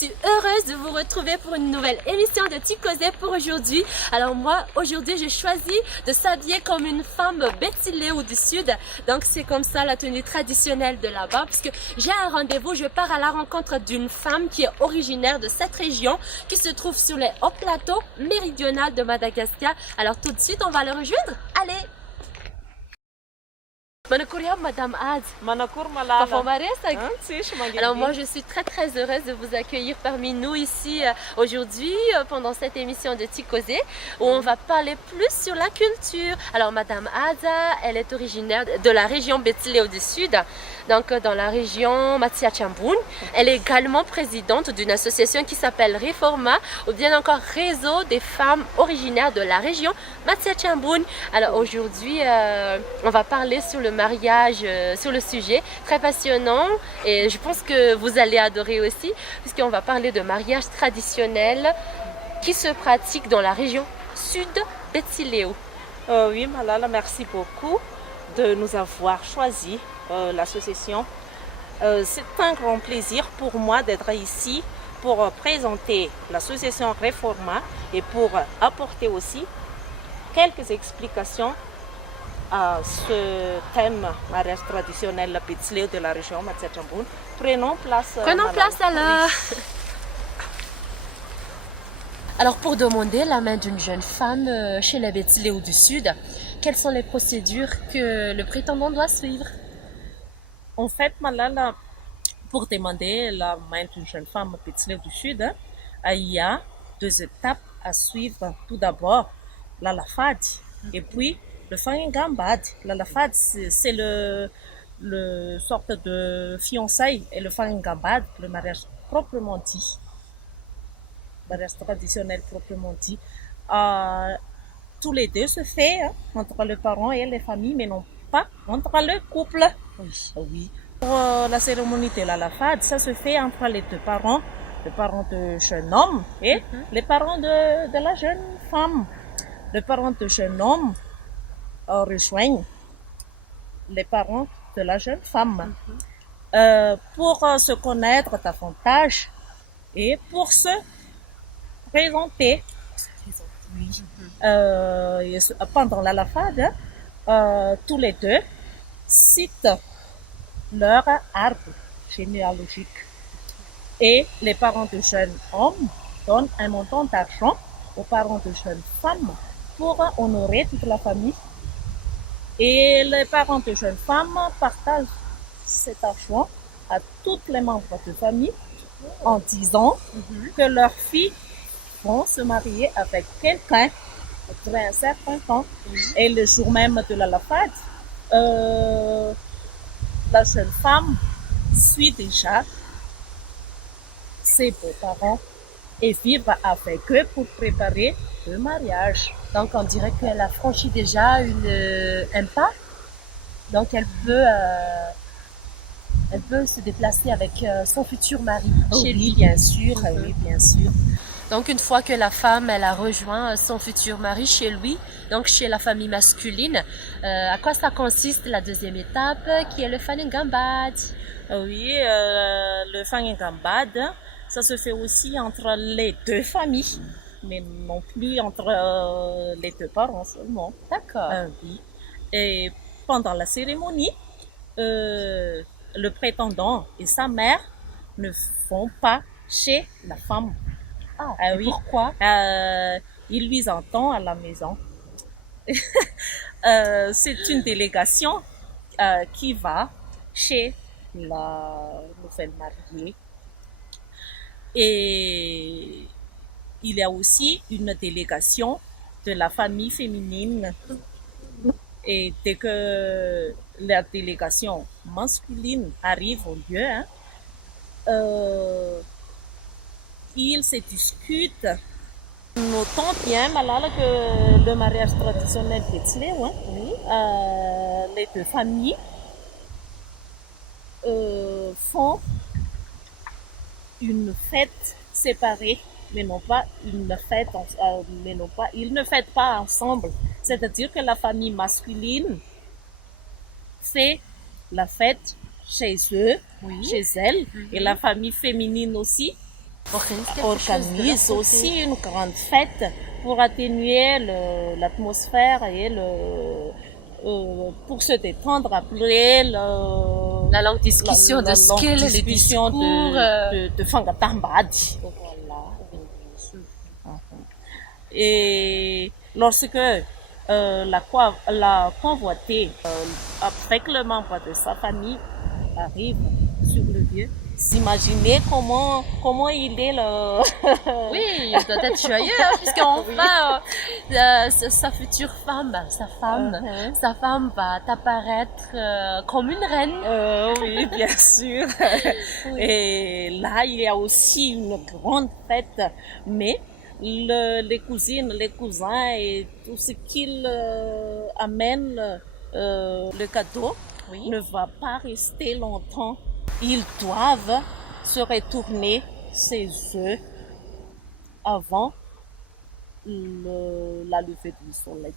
suis heureuse de vous retrouver pour une nouvelle émission de Tikosé pour aujourd'hui. Alors moi, aujourd'hui, j'ai choisi de s'habiller comme une femme Betsileo du Sud. Donc c'est comme ça la tenue traditionnelle de là-bas, puisque j'ai un rendez-vous, je pars à la rencontre d'une femme qui est originaire de cette région, qui se trouve sur les hauts plateaux méridionaux de Madagascar. Alors tout de suite, on va le rejoindre. Allez! Madame Az. Alors moi je suis très heureuse de vous accueillir parmi nous ici aujourd'hui pendant cette émission de Tikosé où on va parler plus sur la culture. Alors Madame Aza, elle est originaire de la région Betsileo du Sud, donc dans la région Matsiachambun. Elle est également présidente d'une association qui s'appelle Reforma ou bien encore Réseau des femmes originaires de la région Matsiachambun. Alors aujourd'hui on va parler sur le mariage, sur le sujet très passionnant et je pense que vous allez adorer aussi puisqu'on va parler de mariage traditionnel qui se pratique dans la région sud Betsileo. Oui, Malala, merci beaucoup de nous avoir choisi l'association. C'est un grand plaisir pour moi d'être ici pour présenter l'association Reforma et pour apporter aussi quelques explications à ce thème mariage traditionnel Betsileo de la région Matsiachambun. Prenons place. Alors. Oui. Alors pour demander la main d'une jeune femme chez les Betsileo du Sud, quelles sont les procédures que le prétendant doit suivre? En fait, Malala, pour demander la main d'une jeune femme Betsileo du Sud, il y a deux étapes à suivre. Tout d'abord, la lafad et puis le fangambad. La lafad, c'est le sorte de fiançailles et le fangambad, le mariage proprement dit, mariage traditionnel proprement dit. Tous les deux se fait entre les parents et les familles, mais non pas entre le couple. Oui. Pour la cérémonie de la lafad, ça se fait entre les deux parents, les parents du jeune homme et les parents de la jeune femme. Les parents du jeune homme rejoignent les parents de la jeune femme pour se connaître davantage et pour se présenter. Oui. Pendant la lafade, tous les deux citent leur arbre généalogique et les parents du jeune homme donnent un montant d'argent aux parents de jeune femme pour honorer toute la famille. Et les parents de jeunes femmes partagent cet argent à tous les membres de famille en disant que leurs filles vont se marier avec quelqu'un après un certain temps. Et le jour même de la lafad, la jeune femme suit déjà ses beaux-parents et vivre avec eux pour préparer le mariage. Donc on dirait qu'elle a franchi déjà un pas, donc elle peut se déplacer avec son futur mari chez lui, bien sûr. Oui, bien sûr. Donc une fois que la femme elle a rejoint son futur mari chez lui, donc chez la famille masculine, à quoi ça consiste la deuxième étape qui est le fangambad? Oui, le fangambad, ça se fait aussi entre les deux familles, mais non plus entre les deux parents seulement. D'accord. Oui. Et pendant la cérémonie, le prétendant et sa mère ne vont pas chez la femme. Oui. Pourquoi? Il lui entend à la maison. C'est une délégation qui va chez la nouvelle mariée. Et il y a aussi une délégation de la famille féminine. Et dès que la délégation masculine arrive au lieu, ils se discutent. Notons bien, Malala, que le mariage traditionnel Betsileo, les deux familles font une fête séparée, mais non pas une fête, ils ne fêtent pas ensemble. C'est-à-dire que la famille masculine fait la fête chez eux, chez elle, et la famille féminine aussi organise aussi une grande fête pour atténuer l'atmosphère et pour se détendre après la longue discussion de ce qu'est le discours de Fangatambadi. Voilà. Et lorsque la convoitée avec le membre de sa famille arrive sur le lieu, s'imaginer comment il est le... Oui, il doit être joyeux, hein, puisqu'enfin, sa future femme, sa femme va apparaître comme une reine. Oui, bien sûr. Oui. Et là, il y a aussi une grande fête, mais les cousines, les cousins et tout ce qu'ils amènent, le cadeau, ne va pas rester longtemps. Ils doivent se retourner chez eux avant la levée du soleil.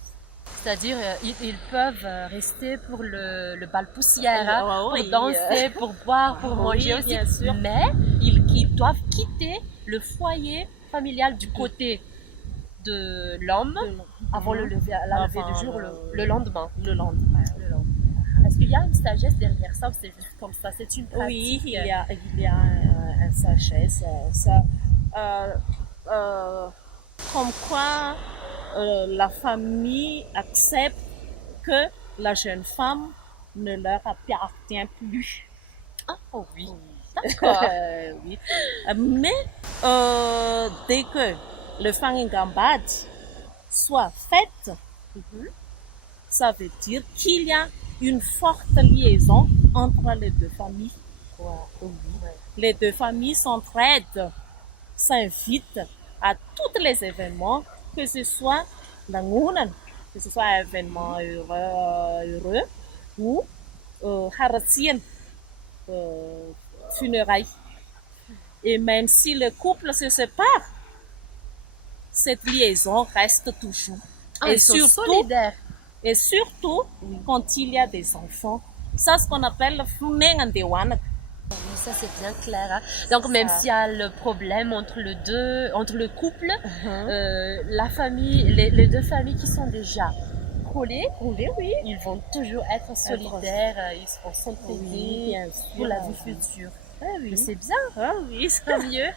C'est-à-dire, ils peuvent rester pour le bal poussière, pour danser, pour boire, pour manger aussi. Bien sûr. Mais ils doivent quitter le foyer familial du côté de l'homme avant la levée du jour, le lendemain. Est-ce qu'il y a une sagesse derrière ça ou c'est juste comme ça? C'est une pratique? Oui, il y a une sagesse. Comme quoi la famille accepte que la jeune femme ne leur appartient plus. Ah oui, d'accord. Oui. Mais dès que le Fangingambad soit fait, ça veut dire qu'il y a une forte liaison entre les deux familles. Les deux familles s'entraident, s'invitent à tous les événements, que ce soit que ce soit un événement heureux ou haratien, funérailles. Et même si le couple se sépare, cette liaison reste toujours. Et surtout, solidaires. Et surtout, quand il y a des enfants, ça ce qu'on appelle le Fumengandewan. Oui, ça c'est bien clair. Hein? Donc même s'il y a le problème entre le couple, la famille, les deux familles qui sont déjà collées, oui, ils vont toujours être solidaires, ils seront s'entraider pour la vie future. Oui. C'est bien. Oui, c'est mieux.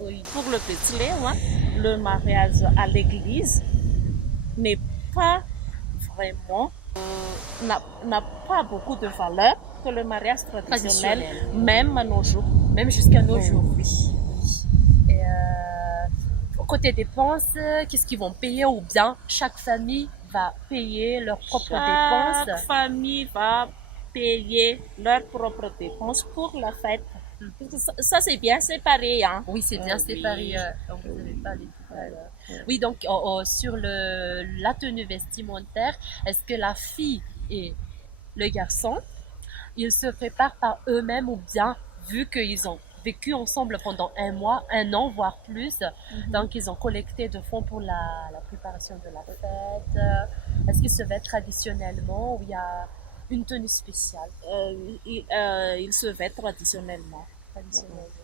Oui. Pour le petit Léon, le mariage à l'église n'est pas vraiment, n'a pas beaucoup de valeur que le mariage traditionnel, même à nos jours. Même jusqu'à nos jours. Oui. Et côté dépenses, qu'est-ce qu'ils vont payer ou bien chaque famille va payer leurs propres dépenses? Chaque famille va payer leurs propres dépenses pour la fête. Ça c'est bien séparé. Hein? Oui, c'est bien séparé. Vous n'avez pas les détails. Oui, donc sur la tenue vestimentaire, est-ce que la fille et le garçon, ils se préparent par eux-mêmes ou bien, vu qu'ils ont vécu ensemble pendant un mois, un an, voire plus, donc ils ont collecté de fonds pour la préparation de la fête? Est-ce qu'ils se vêtent traditionnellement ou il y a une tenue spéciale? Il se vêtent traditionnellement.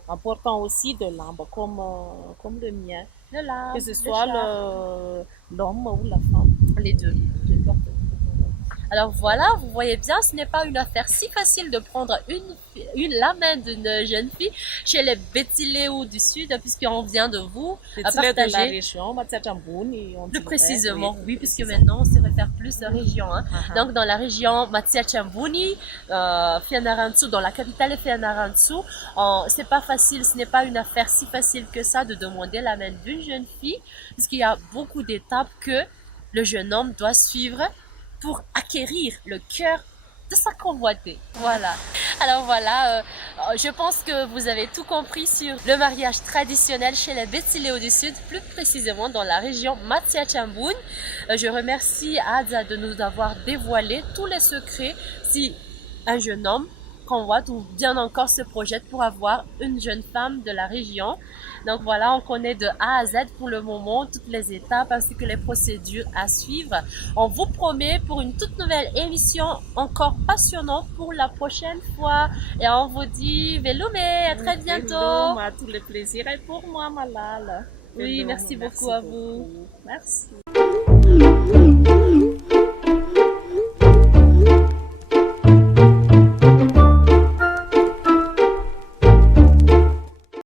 En portant aussi de lambe comme le mien. Que ce soit l'homme ou la femme. Les deux. Alors voilà, vous voyez bien, ce n'est pas une affaire si facile de prendre la main d'une jeune fille chez les Betsileo du Sud, puisqu'on vient de vous partager. De la région, plus précisément, oui, puisque maintenant on se réfère plus aux régions. Hein. Donc dans la région Matsiachambuni, Fianarantsu, dans la capitale Fianarantsu, c'est pas facile, ce n'est pas une affaire si facile que ça de demander la main d'une jeune fille, puisqu'il y a beaucoup d'étapes que le jeune homme doit suivre pour acquérir le cœur de sa convoitée. Voilà. Alors voilà, je pense que vous avez tout compris sur le mariage traditionnel chez les Betsileo du Sud, plus précisément dans la région Matsiachambun. Je remercie Adza de nous avoir dévoilé tous les secrets si un jeune homme convoite ou bien encore se projette pour avoir une jeune femme de la région. Donc voilà, on connaît de A à Z pour le moment toutes les étapes ainsi que les procédures à suivre. On vous promet pour une toute nouvelle émission encore passionnante pour la prochaine fois. Et on vous dit Velume, à très bientôt. Veloum, tout le plaisir est pour moi, Malala. Oui, Veloum, merci beaucoup à vous. Merci.